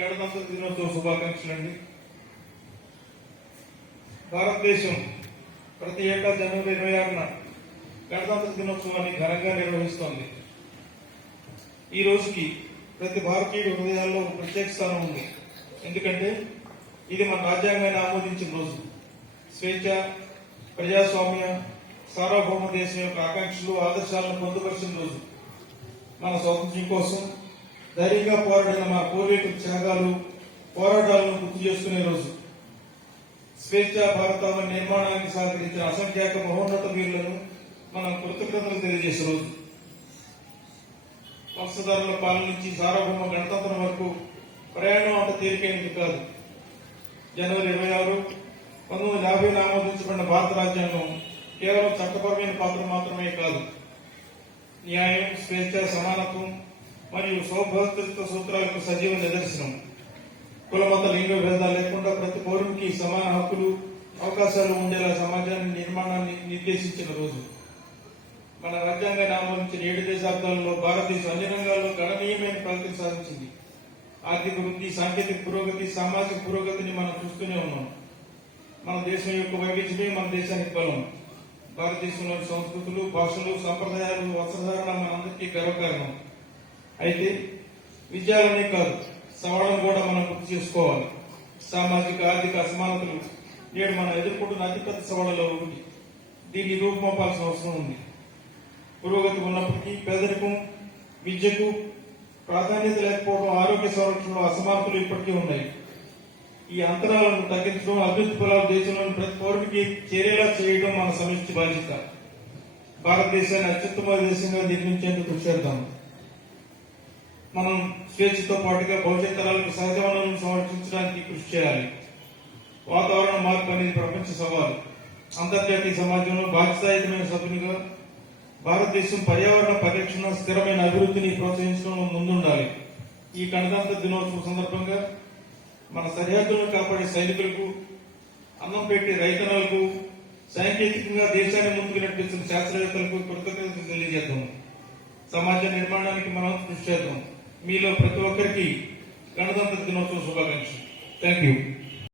గణతంత్ర దినోత్సవ శుభాకాంక్షలు అండి. భారతదేశం ప్రతి ఏటా జనవరి 26న గణతంత్ర దినోత్సవాన్ని ఘనంగా నిర్వహిస్తోంది. ఈ రోజుకి ప్రతి భారతీయుడి హృదయాల్లో ఒక ప్రత్యేక స్థానం ఉంది. ఎందుకంటే ఇది మన రాజ్యాంగాన్ని ఆమోదించిన రోజు. స్వేచ్ఛ, ప్రజాస్వామ్య, సార్వభౌమ దేశం యొక్క ఆకాంక్షలు, ఆదర్శాలను పొందుపరిచిన రోజు. మన స్వాతంత్ర్యం కోసం ధైర్యంగా పోరాడిన మన పూర్వీకుల త్యాగాలు, పోరాటాలను గుర్తు చేసుకునే రోజు. స్వేచ్ఛ భారతావని నిర్మాణానికి సహకరించిన అసంఖ్యాక మహోన్నత వీరులను మనం కృతజ్ఞతలు తెలియజేసే రోజు. వంశధారుల పాలన నుంచి సార్వభౌమ గణతంత్రం వరకు ప్రయాణం అంత తేలికైనది కాదు. జనవరి 26, 1950 ఆమోదించబడిన భారత రాజ్యాంగం కేవలం చట్టపరమైన పాత్ర మాత్రమే కాదు, న్యాయం, స్వేచ్ఛ, సమానత్వం మరియు సౌభాతృత్వ సూత్రాలకు సజీవ నిదర్శనం. కులమత లింగ భేదాలు లేకుండా ప్రతి పౌరునికి సమాన హక్కులు, అవకాశాలు ఉండేలా సమాజాన్ని నిర్మాణాన్ని నిర్దేశించిన రోజు. మన రాజ్యాంగాన్ని ఆమోదించిన 7 దశాబ్దాలలో భారతదేశం అన్ని రంగాల్లో గణనీయమైన ప్రగతిని సాధించింది. ఆర్థిక వృద్ధి, సాంకేతిక పురోగతి, సామాజిక పురోగతిని మనం చూస్తూనే ఉన్నాం. మన దేశం యొక్క వైవిధ్యమే మన దేశానికి బలం. భారతదేశంలోని సంస్కృతులు, భాషలు, సంప్రదాయాలు, వస్త్రధారణ మనందరికీ గర్వకారణం. అయితే విజయాలనే కాదు, సవాళ్లను కూడా మనం గుర్తు చేసుకోవాలి. సామాజిక, ఆర్థిక అసమానతలు నేడు మనం ఎదుర్కొంటున్న అతిపెద్ద సవాళ్లలో ఒకటి. దీన్ని రూపుమాపాల్సిన అవసరం ఉంది. పురోగతి ఉన్నప్పటికీ పేదరికం, విద్యకు ప్రాధాన్యత లేకపోవడం, ఆరోగ్య సంరక్షణలో అసమానతలు ఇప్పటికీ ఉన్నాయి. ఈ అంతరాలను తగ్గించడం, అభివృద్ధి ఫలాలు దేశంలోని ప్రతి పౌరుడికి చేరేలా చేయడం మన సమిష్టి బాధ్యత. భారతదేశాన్ని అత్యుత్తమ దేశంగా నిర్మించేందుకు కృషి చేద్దాం. మనం స్వేచ్ఛతో పాటుగా భవిష్యత్ తరాలకు సహజ వనరులను సంరక్షించడానికి కృషి చేయాలి. వాతావరణ మార్పు అనేది ప్రపంచ సవాలు. అంతర్జాతీయ సమాజంలో బాధ్యతాయుతమైన సభ్యునిగా భారతదేశం పర్యావరణ పరిరక్షణ, స్థిరమైన అభివృద్ధిని ప్రోత్సహించడంలో ముందుండాలి. ఈ గణతంత్ర దినోత్సవం సందర్భంగా మన సరిహద్దులను కాపాడే సైనికులకు, అన్నం పెట్టి రైతన్నలకు, సాంకేతికంగా దేశాన్ని ముందుకు నడిపిస్తున్న శాస్త్రవేత్తలకు కృతజ్ఞతలు తెలియజేద్దాం. సమాజ నిర్మాణానికి మనం కృషి చేద్దాం. మీలో ప్రతి ఒక్కరికి గణతంత్ర దినోత్సవ శుభాకాంక్షలు. Thank you.